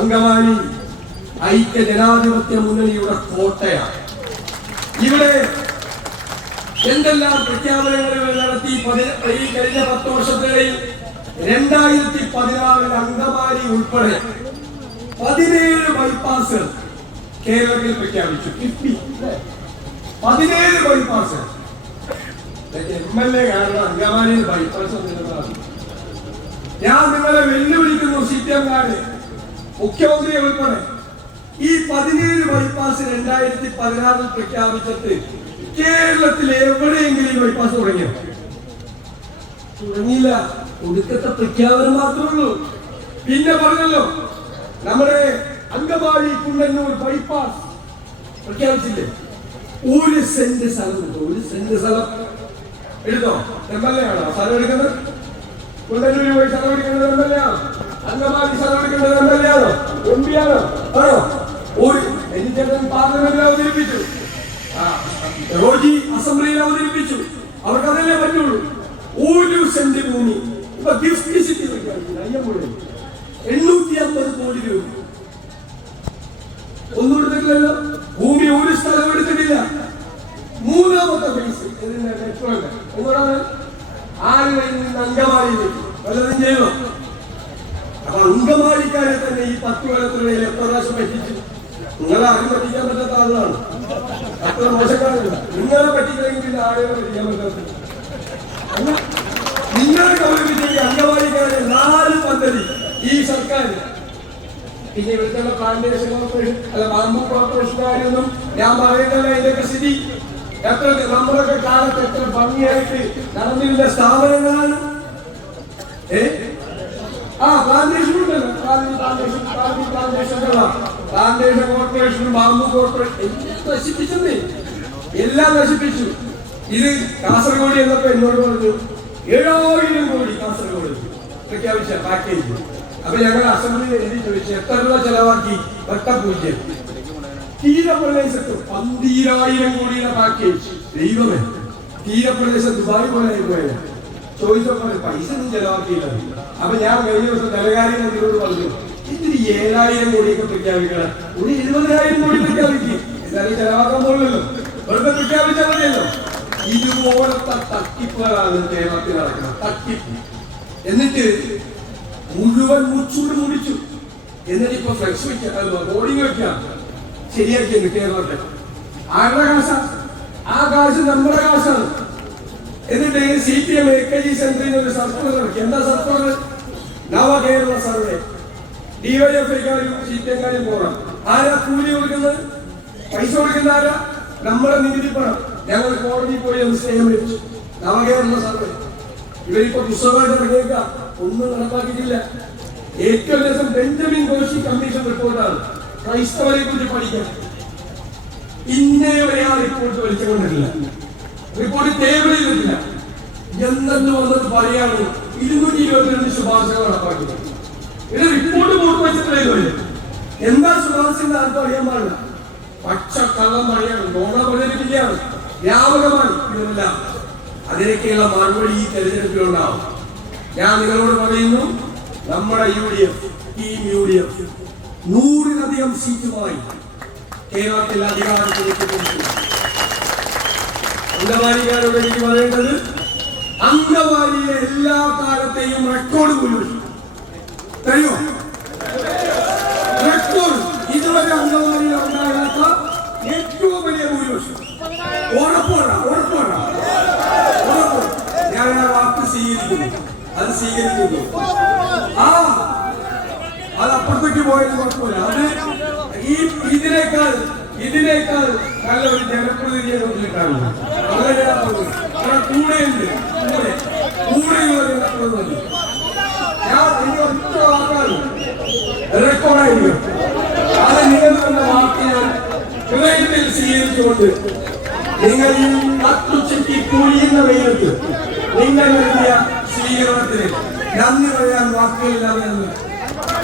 അങ്കമാലി ഐക്യ ജനാധിപത്യ മുന്നണിയുടെ കോട്ടയാണ്. ഇവിടെ എന്തെല്ലാം പ്രഖ്യാപനങ്ങൾ നടത്തി ഈ കഴിഞ്ഞ 10 വർഷത്തിനിടയിൽ 2016 അങ്കമാലി ഉൾപ്പെടെ 17 ബൈപ്പാസുകൾ കേരളത്തിൽ പ്രഖ്യാപിച്ചു. കിഫ്ബി 17 ബൈപ്പാസുകൾ. MLA കാരണം അങ്കമാലിയിൽ ബൈപ്പാസ് വന്നിരുന്നതാണ്. ഞാൻ നിങ്ങളെ വെല്ലുവിളിക്കുന്നു, CPM-കാരെ, മുഖ്യമന്ത്രി ഉൾപ്പെടെ ഈ 17 ബൈപ്പാസ് 2016 പ്രഖ്യാപിച്ചിട്ട് കേരളത്തിൽ എവിടെയെങ്കിലും ബൈപ്പാസ് തുടങ്ങിയില്ല. ഒടുക്കത്തെ പ്രഖ്യാപനം മാത്രമേ ഉള്ളൂ. പിന്നെ പറഞ്ഞല്ലോ, നമ്മുടെ അങ്കമാലി കുണ്ടന്നൂർ ബൈപ്പാസ് പ്രഖ്യാപിച്ചില്ലേ? 1 സെന്റ് സ്ഥലം കിട്ടും. 1 സെന്റ് സ്ഥലം എടുത്തോ. MLA ആണോ സ്ഥലം എടുക്കുന്നത്? കുണ്ടന്നൂര് പോയി സ്ഥലം എടുക്കുന്നത് MLA ആണോ? അങ്കമാലി സ്ഥലം എടുക്കുന്നത് MLA ആണോ? MP ആണോ? ആണോ? ചേട്ടൻ പാർലമെന്റിൽ അവതരിപ്പിച്ചു, റോജി അസംബ്ലിയിൽ അവതരിപ്പിച്ചു. അവർക്കതല്ലേ പറ്റുള്ളൂ. 1 സെന്റ് ഭൂമി ഇപ്പൊ ഗിഫ്റ്റ് സിറ്റി അയ്യമ്പുഴ 850 കോടി രൂപ ഒന്നും എടുത്തിട്ടില്ലല്ലോ. ഭൂമി 1 സ്ഥലം എടുത്തിട്ടില്ല. 3ാമത്തെ ഫേസ് എന്താണ്? ആലുവയിൽ നിന്ന് അങ്കമാലിയിലേക്ക് വല്ലതും ചെയ്തോ? അപ്പൊ അങ്കമാലിക്കാരെ തന്നെ ഈ 10 കൊല്ലത്തിനിടയിൽ എത്ര പ്രാവശ്യം പറ്റിച്ചു? നിങ്ങളെ ആരും പറ്റിക്കാൻ പറ്റാത്ത ആളാണ്. അത്ര മോശക്കാരല്ല. നിങ്ങളെ പറ്റിക്കണമെങ്കിൽ ആളുകളെ പറ്റിക്കാൻ പറ്റാത്ത നിങ്ങളെ ഗൗരവിച്ചെങ്കിൽ അങ്കമാലിക്കാരെ 4 പദ്ധതി ഈ സർക്കാർ. പിന്നെ ഇവിടുത്തെ പ്ലാന്റേഷൻ കോർപ്പറേഷൻ അല്ല ബാംബു കോർപ്പറേഷൻകാരൊന്നും ഞാൻ പറയുന്നില്ല. ഇതിന്റെ സ്ഥിതി എത്ര നമ്മളൊക്കെ കാലത്ത് എത്ര ഭംഗിയായിട്ട് നടന്നിരുന്ന സ്ഥാപനങ്ങളാണ്. പ്ലാന്റേഷൻ ഉണ്ടല്ലോ, പ്ലാന്റേഷൻ കോർപ്പറേഷനും ബാംബു കോർപ്പറേഷൻ നശിപ്പിച്ചെന്നേ, എല്ലാം നശിപ്പിച്ചു. ഇത് കാസർഗോഡ് എന്നൊക്കെ എന്നോട് പറഞ്ഞു 7000 കോടി കാസർഗോഡ് പ്രഖ്യാപിച്ച പാക്കേജ്. അപ്പൊ ഞങ്ങൾ അസംബ്ലിയിൽ എഴുതി ചോദിച്ചു, എത്ര രൂപ ചെലവാക്കി? വട്ടപ്പൂജ്യം. തീരപ്രദേശത്ത് 12000 കോടിയുടെ പാക്കേജ്. ദൈവമേ, തീരപ്രദേശത്ത് ദുബായ് പോലെ പോയത് ചോദിച്ചപ്പോൾ പൈസ ഒന്നും ചെലവാക്കിയില്ല. അപ്പൊ ഞാൻ കഴിഞ്ഞ ദിവസം ധനകാര്യ മന്ത്രിയോട് പറഞ്ഞു, ഇതിന് 7000 കോടിയൊക്കെ പ്രഖ്യാപിക്കണം, ഒരു 20000 കോടി പ്രഖ്യാപിക്കും. എന്തായാലും ചെലവാക്കാൻ പോലല്ലോ, വെറുതെ പ്രഖ്യാപിച്ചാൽ മതിയല്ലോ. ഇതുപോലത്തെ തട്ടിപ്പുകളാണ് കേരളത്തിൽ നടക്കുന്നത്. തട്ടിപ്പ്. എന്നിട്ട് മുഴുവൻ മുച്ചൂട് മുടിച്ചു. എന്നിട്ട് ഇപ്പൊ ഫ്ലെക്സ് വെക്കാം, ബോർഡിങ് വെക്കാം, ശരിയാക്കിയത് കേരളത്തിൽ. ആരുടെ കാശാണ്? ആ കാശ് നമ്മുടെ കാശാണ്. എന്നിട്ട് CPM AKG സെന്ററിൽ ഒരു സർക്കുലർ ഇറക്കി. എന്താ സർക്കുലർ? നവകേരള സർവേ. DYFIക്കാരും CPM-കാരും പോകണം. ആരാ കൂലി കൊടുക്കുന്നത്? പൈസ കൊടുക്കുന്ന ആരാ? നമ്മുടെ നികുതി പണം. ഞങ്ങൾ കോടതി പോയി ഒന്ന് സ്റ്റേയും വെച്ചു. നവകേരള സർവേ ഇവരിപ്പോ പുസ്തകമായിട്ട് ഇറങ്ങിയേക്കാം, ഒന്നും നടപ്പാക്കിയിട്ടില്ല. ഏറ്റവും ദിവസം ബെഞ്ചമിൻ കോശി കമ്മീഷൻ റിപ്പോർട്ടാണ് ക്രൈസ്തവരെ കുറിച്ച് പഠിക്കാൻ. ഇന്നേ വരെ ആ റിപ്പോർട്ട് വലിച്ചുകൊണ്ടിട്ടില്ല. റിപ്പോർട്ട് ടേബിളിൽ വെച്ചില്ല. എന്തെന്ന് വന്നിട്ട് പറയാണ് 222 ശുപാർശകൾ നടപ്പാക്കി. ഇത് റിപ്പോർട്ട് പൂർത്തി വെച്ചിട്ടില്ല. എന്താ ശുപാർശയുടെ ആർക്കും അറിയാൻ പാടില്ല. പച്ചക്കള്ളം പറയാണ്, നോണ പ്രചരിപ്പിക്കുകയാണ്, വ്യാപകമാണ് ഇതെല്ലാം. അതിനൊക്കെയുള്ള മറുപടി ഈ തെരഞ്ഞെടുപ്പിലുണ്ടാവും. ഞാൻ നിങ്ങളോട് പറയുന്നു, നമ്മുടെ UDF ടീം UDF 100-ലധികം സീറ്റുമായി കേരളത്തിൽ അധികാരത്തിലേക്ക് കൊണ്ടുവരും. അങ്കമാലിക്കാരോട് എനിക്ക് പറയേണ്ടത്, അങ്കമാലിയിലെ എല്ലാ കാലത്തെയും റെക്കോർഡ് ഭൂരിപക്ഷം കഴിയോ? റെക്കോർഡ്. ഇതുവരെ അങ്കമാലിയിൽ ഉണ്ടാകാത്ത ഏറ്റവും വലിയ ഭൂരിപക്ഷം. ഉറപ്പാണ്. ഞാൻ ആ വാക്ക് സ്വീകരിക്കുന്നു, അത് സ്വീകരിക്കുന്നു. അത് അപ്പുറത്തേക്ക് പോയത് കുഴപ്പമില്ല. അത് ഇതിനേക്കാൾ നല്ല ഒരു ജനപ്രതിനിധിയെ നോക്കിയിട്ടാണ് കൂടെയുണ്ട്. കൂടെയുള്ള ജനപ്രതിനിധി ഞാൻ ഒറ്റ വാക്കാണ് റെക്കോർഡായിരിക്കും. അത് നിങ്ങളുടെ വാക്ക് ഞാൻ ഹൃദയത്തിൽ സ്വീകരിച്ചുകൊണ്ട് നിങ്ങൾ ഈ നട്ടുച്ചയ്ക്ക് പൊഴിയുന്ന വെയിലത്ത് നിങ്ങൾ നൽകിയ സ്വീകരണത്തിന് നന്ദി പറയാൻ വാക്കുകളില്ലാതെ